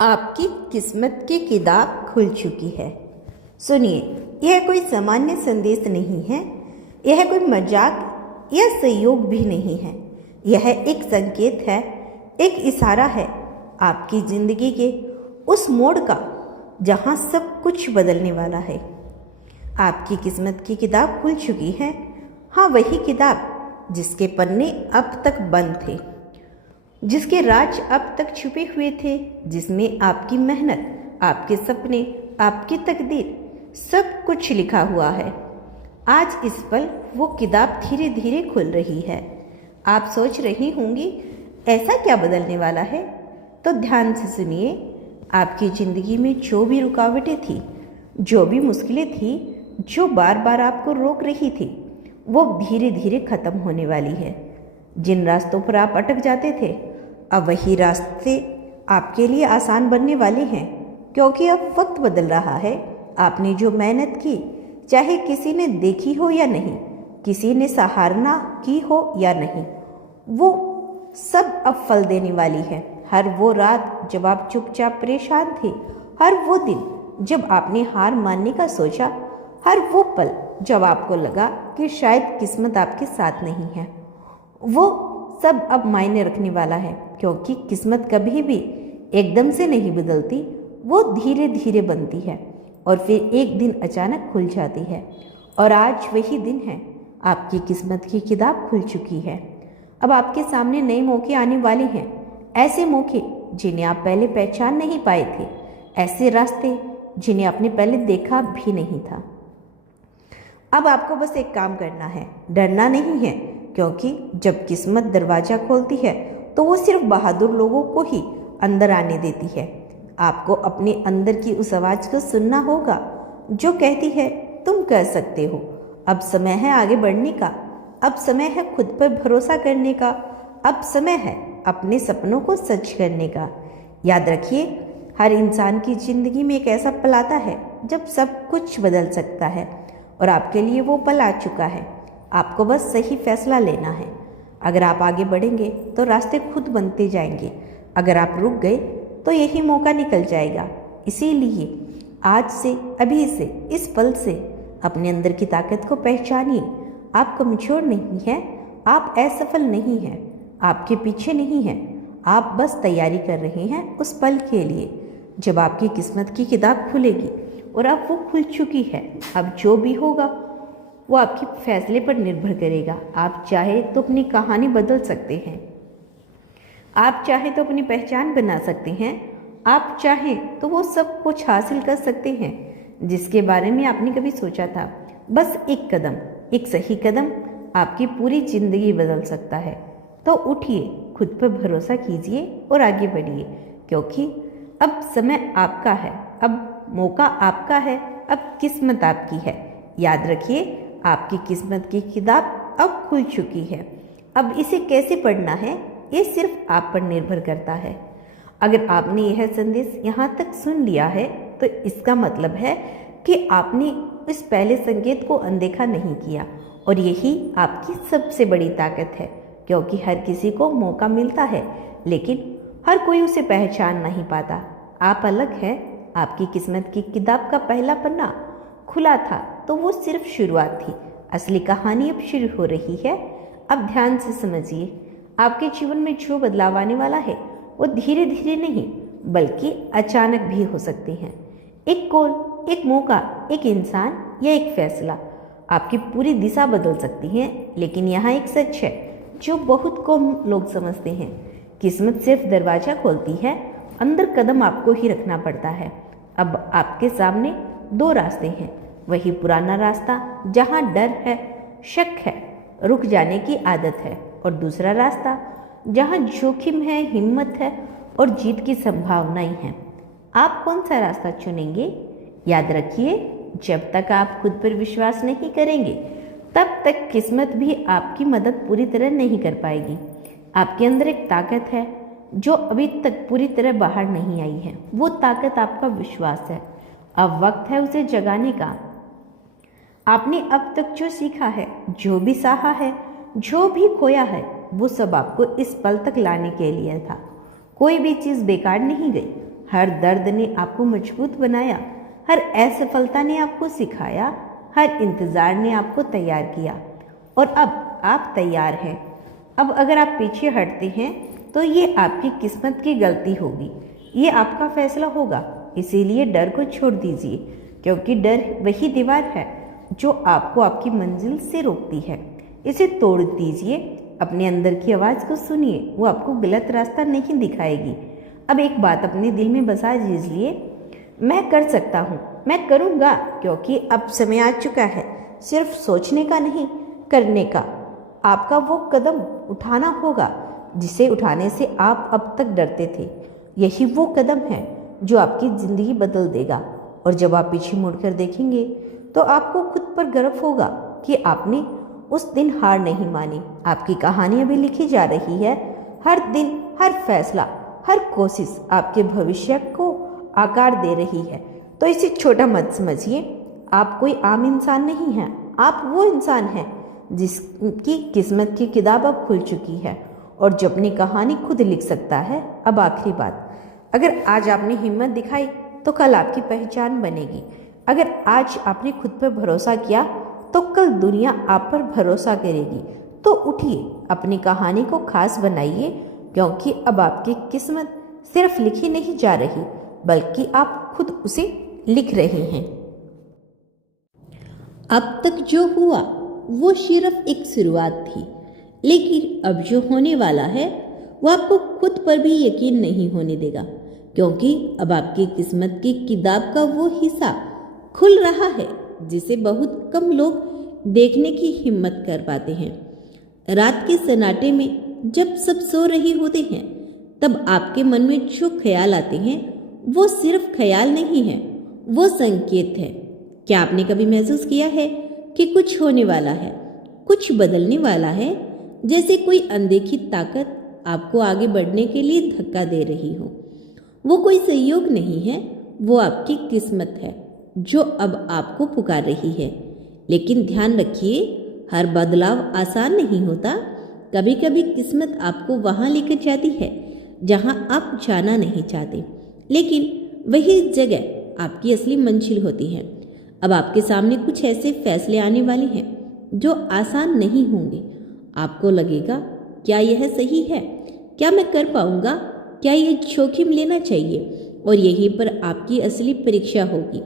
आपकी किस्मत की किताब खुल चुकी है। सुनिए, यह कोई सामान्य संदेश नहीं है, यह कोई मजाक या सहयोग भी नहीं है। यह एक संकेत है, एक इशारा है आपकी जिंदगी के उस मोड़ का जहां सब कुछ बदलने वाला है। आपकी किस्मत की किताब खुल चुकी है। हाँ, वही किताब जिसके पन्ने अब तक बंद थे, जिसके राज अब तक छुपे हुए थे, जिसमें आपकी मेहनत, आपके सपने, आपकी तकदीर सब कुछ लिखा हुआ है। आज इस पल वो किताब धीरे धीरे खुल रही है। आप सोच रही होंगी, ऐसा क्या बदलने वाला है? तो ध्यान से सुनिए। आपकी ज़िंदगी में जो भी रुकावटें थी, जो भी मुश्किलें थी, जो बार बार आपको रोक रही थी, वो धीरे धीरे ख़त्म होने वाली है। जिन रास्तों पर आप अटक जाते थे, अब वही रास्ते आपके लिए आसान बनने वाले हैं, क्योंकि अब वक्त बदल रहा है। आपने जो मेहनत की, चाहे किसी ने देखी हो या नहीं, किसी ने सराहना की हो या नहीं, वो सब अब फल देने वाली है। हर वो रात जब आप चुपचाप परेशान थे, हर वो दिन जब आपने हार मानने का सोचा, हर वो पल जब आपको लगा कि शायद किस्मत आपके साथ नहीं है, वो सब अब मायने रखने वाला है। क्योंकि किस्मत कभी भी एकदम से नहीं बदलती, वो धीरे धीरे बनती है और फिर एक दिन अचानक खुल जाती है। और आज वही दिन है। आपकी किस्मत की किताब खुल चुकी है। अब आपके सामने नए मौके आने वाले हैं, ऐसे मौके जिन्हें आप पहले पहचान नहीं पाए थे, ऐसे रास्ते जिन्हें आपने पहले देखा भी नहीं था। अब आपको बस एक काम करना है, डरना नहीं है, क्योंकि जब किस्मत दरवाज़ा खोलती है तो वो सिर्फ बहादुर लोगों को ही अंदर आने देती है। आपको अपने अंदर की उस आवाज़ को सुनना होगा जो कहती है, तुम कर सकते हो, अब समय है आगे बढ़ने का, अब समय है खुद पर भरोसा करने का, अब समय है अपने सपनों को सच करने का। याद रखिए, हर इंसान की ज़िंदगी में एक ऐसा पल आता है जब सब कुछ बदल सकता है, और आपके लिए वो पल आ चुका है। आपको बस सही फैसला लेना है। अगर आप आगे बढ़ेंगे तो रास्ते खुद बनते जाएंगे, अगर आप रुक गए तो यही मौका निकल जाएगा। इसीलिए आज से, अभी से, इस पल से अपने अंदर की ताकत को पहचानिए। आप कमज़ोर नहीं हैं, आप असफल नहीं हैं, आपके पीछे नहीं हैं, आप बस तैयारी कर रहे हैं उस पल के लिए जब आपकी किस्मत की किताब खुलेगी। और अब वो खुल चुकी है। अब जो भी होगा वो आपके फैसले पर निर्भर करेगा। आप चाहे तो अपनी कहानी बदल सकते हैं, आप चाहे तो अपनी पहचान बना सकते हैं, आप चाहें तो वो सब कुछ हासिल कर सकते हैं जिसके बारे में आपने कभी सोचा था। बस एक कदम, एक सही कदम आपकी पूरी जिंदगी बदल सकता है। तो उठिए, खुद पर भरोसा कीजिए और आगे बढ़िए, क्योंकि अब समय आपका है, अब मौका आपका है, अब किस्मत आपकी है। याद रखिए, आपकी किस्मत की किताब अब खुल चुकी है। अब इसे कैसे पढ़ना है, ये सिर्फ आप पर निर्भर करता है। अगर आपने यह संदेश यहाँ तक सुन लिया है तो इसका मतलब है कि आपने इस पहले संकेत को अनदेखा नहीं किया, और यही आपकी सबसे बड़ी ताकत है। क्योंकि हर किसी को मौका मिलता है, लेकिन हर कोई उसे पहचान नहीं पाता। आप अलग हैं। आपकी किस्मत की किताब का पहला पन्ना खुला था तो वो सिर्फ शुरुआत थी, असली कहानी अब शुरू हो रही है। अब ध्यान से समझिए, आपके जीवन में जो बदलाव आने वाला है वो धीरे धीरे नहीं बल्कि अचानक भी हो सकते हैं। एक कॉल, एक मौका, एक इंसान या एक फैसला आपकी पूरी दिशा बदल सकती है। लेकिन यहाँ एक सच है जो बहुत कम लोग समझते हैं, किस्मत सिर्फ दरवाज़ा खोलती है, अंदर कदम आपको ही रखना पड़ता है। अब आपके सामने दो रास्ते हैं, वही पुराना रास्ता जहाँ डर है, शक है, रुक जाने की आदत है, और दूसरा रास्ता जहाँ जोखिम है, हिम्मत है और जीत की संभावनाएं हैं। आप कौन सा रास्ता चुनेंगे? याद रखिए, जब तक आप खुद पर विश्वास नहीं करेंगे तब तक किस्मत भी आपकी मदद पूरी तरह नहीं कर पाएगी। आपके अंदर एक ताकत है जो अभी तक पूरी तरह बाहर नहीं आई है। वो ताकत आपका विश्वास है। अब वक्त है उसे जगाने का। आपने अब तक जो सीखा है, जो भी सहा है, जो भी खोया है, वो सब आपको इस पल तक लाने के लिए था। कोई भी चीज़ बेकार नहीं गई, हर दर्द ने आपको मजबूत बनाया, हर असफलता ने आपको सिखाया, हर इंतज़ार ने आपको तैयार किया और अब आप तैयार हैं। अब अगर आप पीछे हटते हैं तो ये आपकी किस्मत की गलती होगी, ये आपका फैसला होगा। इसीलिए डर को छोड़ दीजिए, क्योंकि डर वही दीवार है जो आपको आपकी मंजिल से रोकती है। इसे तोड़ दीजिए, अपने अंदर की आवाज़ को सुनिए, वो आपको गलत रास्ता नहीं दिखाएगी। अब एक बात अपने दिल में बसा लीजिए, मैं कर सकता हूँ, मैं करूँगा, क्योंकि अब समय आ चुका है सिर्फ सोचने का नहीं, करने का। आपका वो कदम उठाना होगा जिसे उठाने से आप अब तक डरते थे। यही वो कदम है जो आपकी ज़िंदगी बदल देगा। और जब आप पीछे मुड़कर देखेंगे तो आपको खुद पर गर्व होगा कि आपने उस दिन हार नहीं मानी। आपकी कहानी अभी लिखी जा रही है। हर दिन, हर फैसला, हर कोशिश आपके भविष्य को आकार दे रही है। तो इसे छोटा मत समझिए। आप कोई आम इंसान नहीं हैं, आप वो इंसान हैं जिसकी किस्मत की किताब अब खुल चुकी है और जो अपनी कहानी खुद लिख सकता है। अब आखिरी बात, अगर आज आपने हिम्मत दिखाई तो कल आपकी पहचान बनेगी। अगर आज आपने खुद पर भरोसा किया तो कल दुनिया आप पर भरोसा करेगी। तो उठिए, अपनी कहानी को खास बनाइए, क्योंकि अब आपकी किस्मत सिर्फ लिखी नहीं जा रही, बल्कि आप खुद उसे लिख रहे हैं। अब तक जो हुआ वो सिर्फ एक शुरुआत थी, लेकिन अब जो होने वाला है वो आपको खुद पर भी यकीन नहीं होने देगा, क्योंकि अब आपकी किस्मत की किताब का वो हिस्सा खुल रहा है जिसे बहुत कम लोग देखने की हिम्मत कर पाते हैं। रात के सन्नाटे में जब सब सो रहे होते हैं, तब आपके मन में जो ख्याल आते हैं वो सिर्फ ख्याल नहीं है, वो संकेत है। क्या आपने कभी महसूस किया है कि कुछ होने वाला है, कुछ बदलने वाला है, जैसे कोई अनदेखी ताकत आपको आगे बढ़ने के लिए धक्का दे रही हो? वो कोई संयोग नहीं है, वो आपकी किस्मत है जो अब आपको पुकार रही है। लेकिन ध्यान रखिए, हर बदलाव आसान नहीं होता। कभी कभी किस्मत आपको वहाँ लेकर जाती है जहाँ आप जाना नहीं चाहते, लेकिन वही जगह आपकी असली मंजिल होती है। अब आपके सामने कुछ ऐसे फैसले आने वाले हैं जो आसान नहीं होंगे। आपको लगेगा, क्या यह सही है? क्या मैं कर पाऊंगा? क्या ये जोखिम लेना चाहिए? और यहीं पर आपकी असली परीक्षा होगी,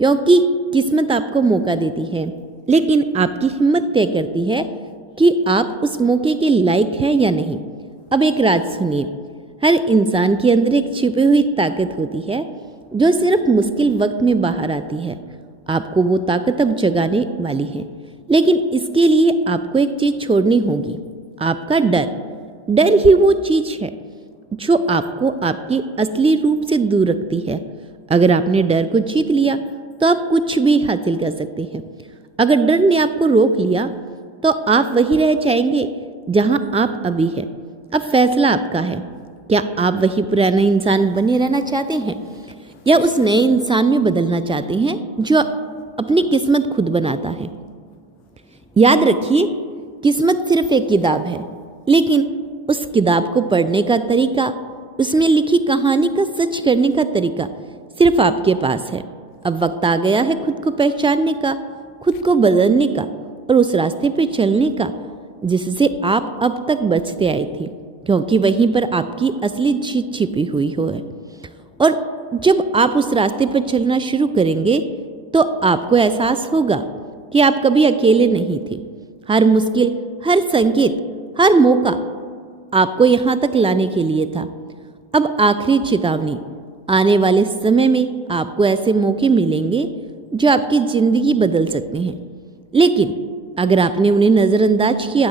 क्योंकि किस्मत आपको मौका देती है, लेकिन आपकी हिम्मत तय करती है कि आप उस मौके के लायक हैं या नहीं। अब एक राज सुनिए, हर इंसान के अंदर एक छिपी हुई ताकत होती है जो सिर्फ मुश्किल वक्त में बाहर आती है। आपको वो ताकत अब जगाने वाली है, लेकिन इसके लिए आपको एक चीज छोड़नी होगी, आपका डर। डर ही वो चीज है जो आपको आपके असली रूप से दूर रखती है। अगर आपने डर को जीत लिया तो आप कुछ भी हासिल कर सकते हैं। अगर डर ने आपको रोक लिया तो आप वही रह जाएंगे जहां आप अभी हैं। अब फैसला आपका है, क्या आप वही पुराना इंसान बने रहना चाहते हैं या उस नए इंसान में बदलना चाहते हैं जो अपनी किस्मत खुद बनाता है। याद रखिए, किस्मत सिर्फ एक किताब है, लेकिन उस किताब को पढ़ने का तरीका, उसमें लिखी कहानी का सच करने का तरीका सिर्फ आपके पास है। अब वक्त आ गया है खुद को पहचानने का, खुद को बदलने का और उस रास्ते पे चलने का जिससे आप अब तक बचते आए थे, क्योंकि वहीं पर आपकी असली जीत छिपी हुई है। और जब आप उस रास्ते पर चलना शुरू करेंगे तो आपको एहसास होगा कि आप कभी अकेले नहीं थे। हर मुश्किल, हर संकेत, हर मौका आपको यहाँ तक लाने के लिए था। अब आखिरी चेतावनी, आने वाले समय में आपको ऐसे मौके मिलेंगे जो आपकी ज़िंदगी बदल सकते हैं, लेकिन अगर आपने उन्हें नज़रअंदाज किया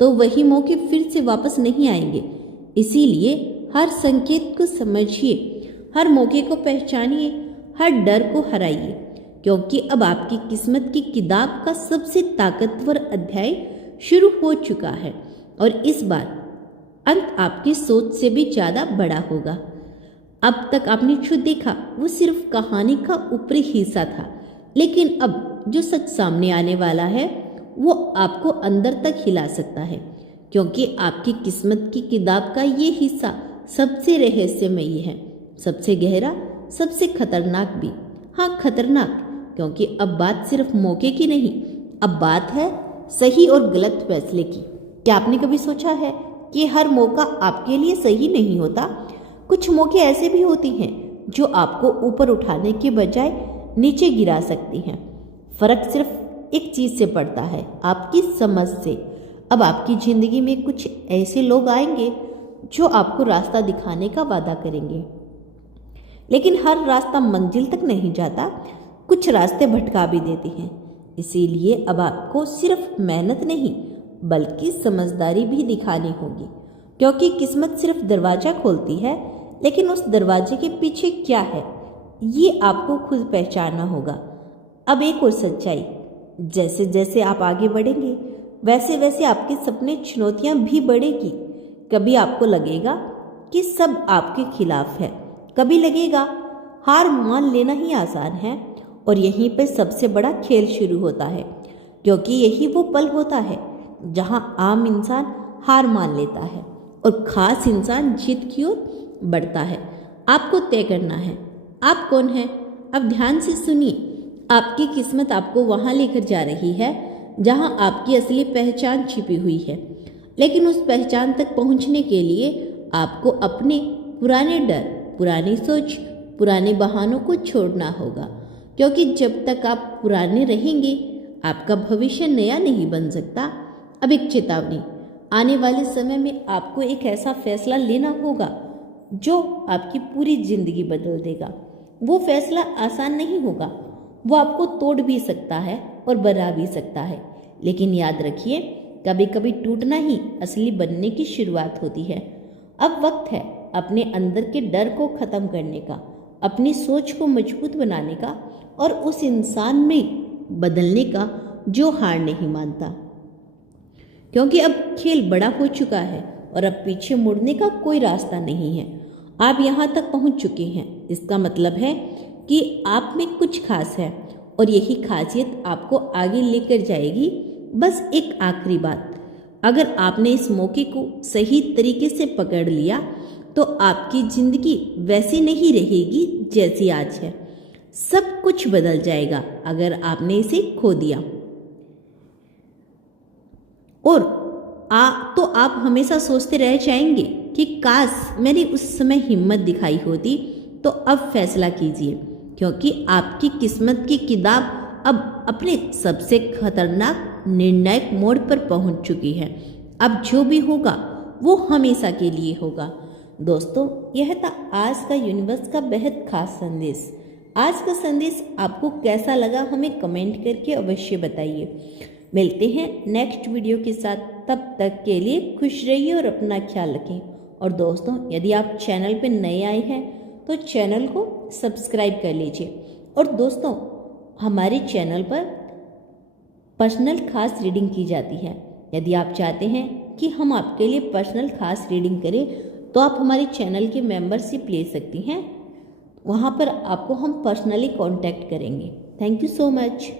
तो वही मौके फिर से वापस नहीं आएंगे। इसीलिए हर संकेत को समझिए, हर मौके को पहचानिए, हर डर को हराइए, क्योंकि अब आपकी किस्मत की किताब का सबसे ताकतवर अध्याय शुरू हो चुका है और इस बार अंत आपकी सोच से भी ज़्यादा बड़ा होगा। अब तक आपने जो देखा वो सिर्फ कहानी का ऊपरी हिस्सा था, लेकिन अब जो सच सामने आने वाला है वो आपको अंदर तक हिला सकता है, क्योंकि आपकी किस्मत की किताब का ये हिस्सा सबसे रहस्यमयी है। सबसे गहरा, सबसे खतरनाक भी। हाँ, खतरनाक, क्योंकि अब बात सिर्फ मौके की नहीं, अब बात है सही और गलत फैसले की। क्या आपने कभी सोचा है कि हर मौका आपके लिए सही नहीं होता? कुछ मौके ऐसे भी होती हैं जो आपको ऊपर उठाने के बजाय नीचे गिरा सकती हैं। फर्क सिर्फ एक चीज से पड़ता है, आपकी समझ से। अब आपकी जिंदगी में कुछ ऐसे लोग आएंगे जो आपको रास्ता दिखाने का वादा करेंगे, लेकिन हर रास्ता मंजिल तक नहीं जाता, कुछ रास्ते भटका भी देते हैं। इसीलिए अब आपको सिर्फ मेहनत नहीं बल्कि समझदारी भी दिखानी होगी, क्योंकि किस्मत सिर्फ दरवाजा खोलती है, लेकिन उस दरवाजे के पीछे क्या है ये आपको खुद पहचानना होगा। अब एक और सच्चाई, जैसे जैसे आप आगे बढ़ेंगे वैसे वैसे आपके सपने चुनौतियां भी बढ़ेगी। कभी आपको लगेगा कि सब आपके खिलाफ है, कभी लगेगा हार मान लेना ही आसान है, और यहीं पर सबसे बड़ा खेल शुरू होता है, क्योंकि यही वो पल होता है जहां आम इंसान हार मान लेता है और खास इंसान जीत की ओर बढ़ता है। आपको तय करना है आप कौन हैं। अब ध्यान से सुनिए, आपकी किस्मत आपको वहां लेकर जा रही है जहां आपकी असली पहचान छिपी हुई है, लेकिन उस पहचान तक पहुंचने के लिए आपको अपने पुराने डर, पुरानी सोच, पुराने बहानों को छोड़ना होगा, क्योंकि जब तक आप पुराने रहेंगे आपका भविष्य नया नहीं बन सकता। अब एक चेतावनी, आने वाले समय में आपको एक ऐसा फैसला लेना होगा जो आपकी पूरी जिंदगी बदल देगा। वो फैसला आसान नहीं होगा, वो आपको तोड़ भी सकता है और बना भी सकता है, लेकिन याद रखिए कभी कभी टूटना ही असली बनने की शुरुआत होती है। अब वक्त है अपने अंदर के डर को खत्म करने का, अपनी सोच को मजबूत बनाने का और उस इंसान में बदलने का जो हार नहीं मानता, क्योंकि अब खेल बड़ा हो चुका है और अब पीछे मुड़ने का कोई रास्ता नहीं है। आप यहाँ तक पहुँच चुके हैं, इसका मतलब है कि आप में कुछ खास है और यही खासियत आपको आगे लेकर जाएगी। बस एक आखिरी बात, अगर आपने इस मौके को सही तरीके से पकड़ लिया तो आपकी जिंदगी वैसी नहीं रहेगी जैसी आज है। सब कुछ बदल जाएगा अगर आपने इसे खो दिया। और तो आप हमेशा सोचते रह जाएंगे कि काश मैंने उस समय हिम्मत दिखाई होती। तो अब फैसला कीजिए, क्योंकि आपकी किस्मत की किताब अब अपने सबसे खतरनाक निर्णायक मोड़ पर पहुंच चुकी है। अब जो भी होगा वो हमेशा के लिए होगा। दोस्तों, यह था आज का यूनिवर्स का बेहद खास संदेश। आज का संदेश आपको कैसा लगा हमें कमेंट करके अवश्य बताइए। मिलते हैं नेक्स्ट वीडियो के साथ, तब तक के लिए खुश रहिए और अपना ख्याल रखें। और दोस्तों, यदि आप चैनल पर नए आए हैं तो चैनल को सब्सक्राइब कर लीजिए। और दोस्तों, हमारे चैनल पर पर्सनल खास रीडिंग की जाती है। यदि आप चाहते हैं कि हम आपके लिए पर्सनल खास रीडिंग करें तो आप हमारे चैनल की मेंबरशिप ले सकती हैं। वहाँ पर आपको हम पर्सनली कांटेक्ट करेंगे। Thank you so much.